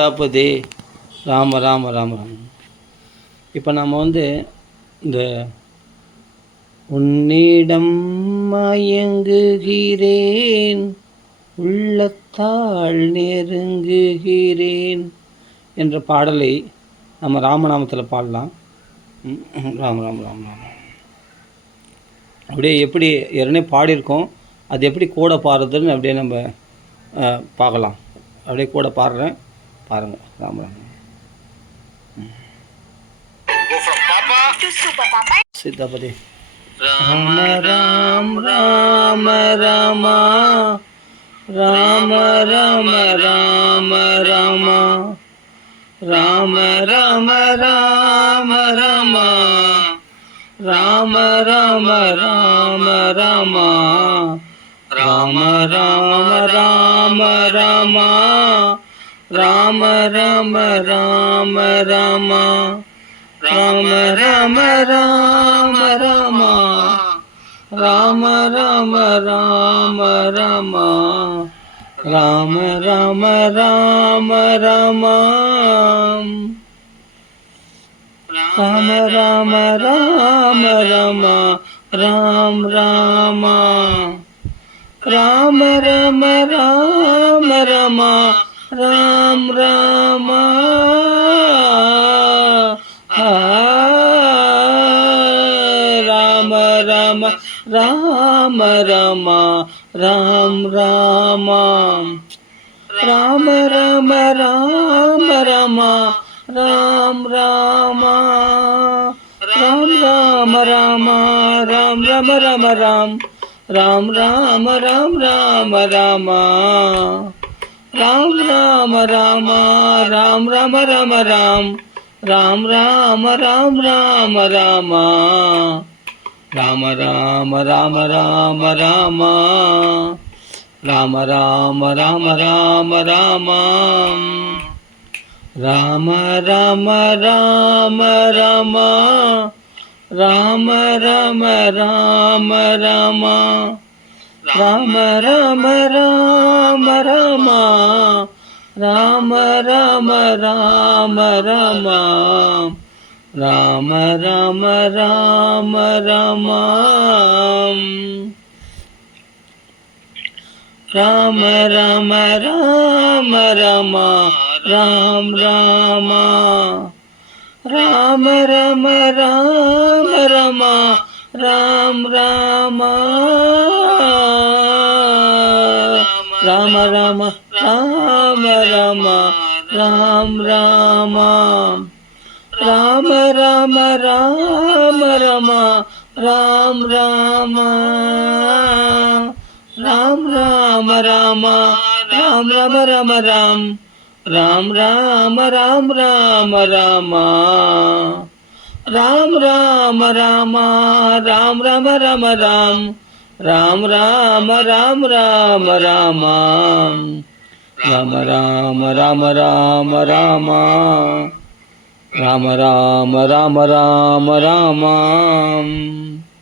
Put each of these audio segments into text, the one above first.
தாப்பதே ராம ராம ராம ராம. இப்போ நம்ம இந்த உன்னிடம் மயங்குகிறேன், உள்ளத்தால் நெருங்குகிறேன் என்ற பாடலை நம்ம ராமநாமத்தில் பாடலாம். ராம ராம ராம ராம. அப்படியே எப்படி ஏற்கனவே பாடியிருக்கோம், அது எப்படி கூட பாடுறதுன்னு அப்படியே நம்ம பார்க்கலாம். அப்படியே கூட பாடுறேன் பாருங்கள். ராம ராம. சீதாபதி. ராம ராம் ராம ராமா, ராம ராம ராம ராமா, ராம ராம ராம ராமா, ராம ராம ராம ராமா, ராம ராம ராம ராமா, ராம ராம ராம ராமா, ராம ராம ராம ராமா, ராம ராம ராம ராமா, ராம ராம ராம ராமா, ராம ராம ராம ராமா, ராம் ராமா, ராம ராம ராம ராமா, ராம் ராமா, ராம ராம ராம ராமா, ராம் ராமா, ராம ராம ராம ராமா, ராம் ராமா, ராம் ராம ராமா, ராம் ராம ராம ராம், ராம் ராம ராம் ராம ராமா, ராம் ராம ராமா, ராம் ராம ராம ராம், ராம் ராம ராம் ராம ராமா, ராம ராம ராம ராம ராமா, ராம ராம ராம ராம ராமா, ராம ராம ராம ராமா, ராம ராம ராம ராமா, ராம ராம ராம ராமா, ராம ராம ராம ராமா, ராம ராம ராம ராமா, ராம ராம ராம ராமா, ராம் ராமா, ராம ராம ராம ராமா, ராம் ராமா, ராம ராம ராம ராமா, ராம் ராமா, ராம ராம ராம ராமா, ராம் ராமா, ராம் ராம ராமா, ராம் ராம ராம ராம், ராம் ராம ராம் ராம ராமா, ராம் ராம ராமா, ராம் ராம ராம ராம், ராம் ராம ராம் ராம ராமா, ராம ராம ராம ராம ராமா, ராம ராம ராம ராம ராமா,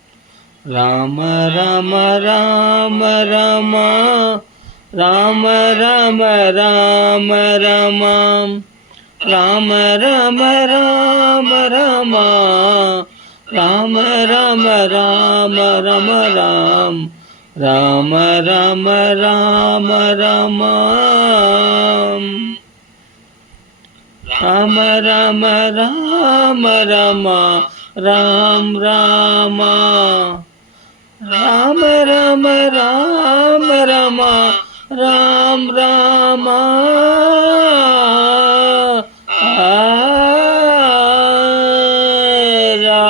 ராம ராம ராம ராமா, ராம ராம ராம ராமா, ராம ராம ராம ராமா, ராம ராம ராம ராம ராம், ராம ராம ராம ராமா, ராம ராம ராம ராமா, ராம் ராமா, ராம ராம ராம ராமா, ராம் ராமா,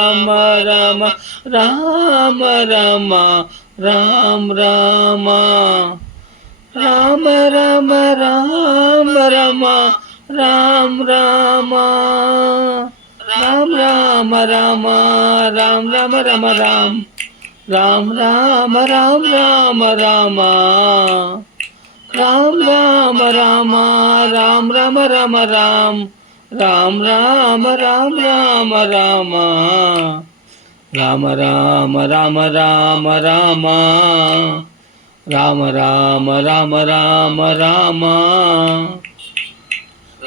ராம ராம ராம ராமா, ராம் ராமா, ராம ராம ராம ராமா, ராம் ராமா, ராம் ராம ராமா, ராம் ராம ராம ராம், ராம் ராம ராம் ராம ராமா, ராம் ராம ராமா, ராம் ராம ராம ராம், ராம் ராம ராம் ராம ராமா, ராம ராம ராம ராம ராமா, ராம ராம ராம ராம ராமா,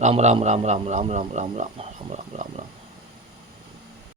రామ రామ రామ రామ రామ రామ రామ రామ రామ రామ రామ రామ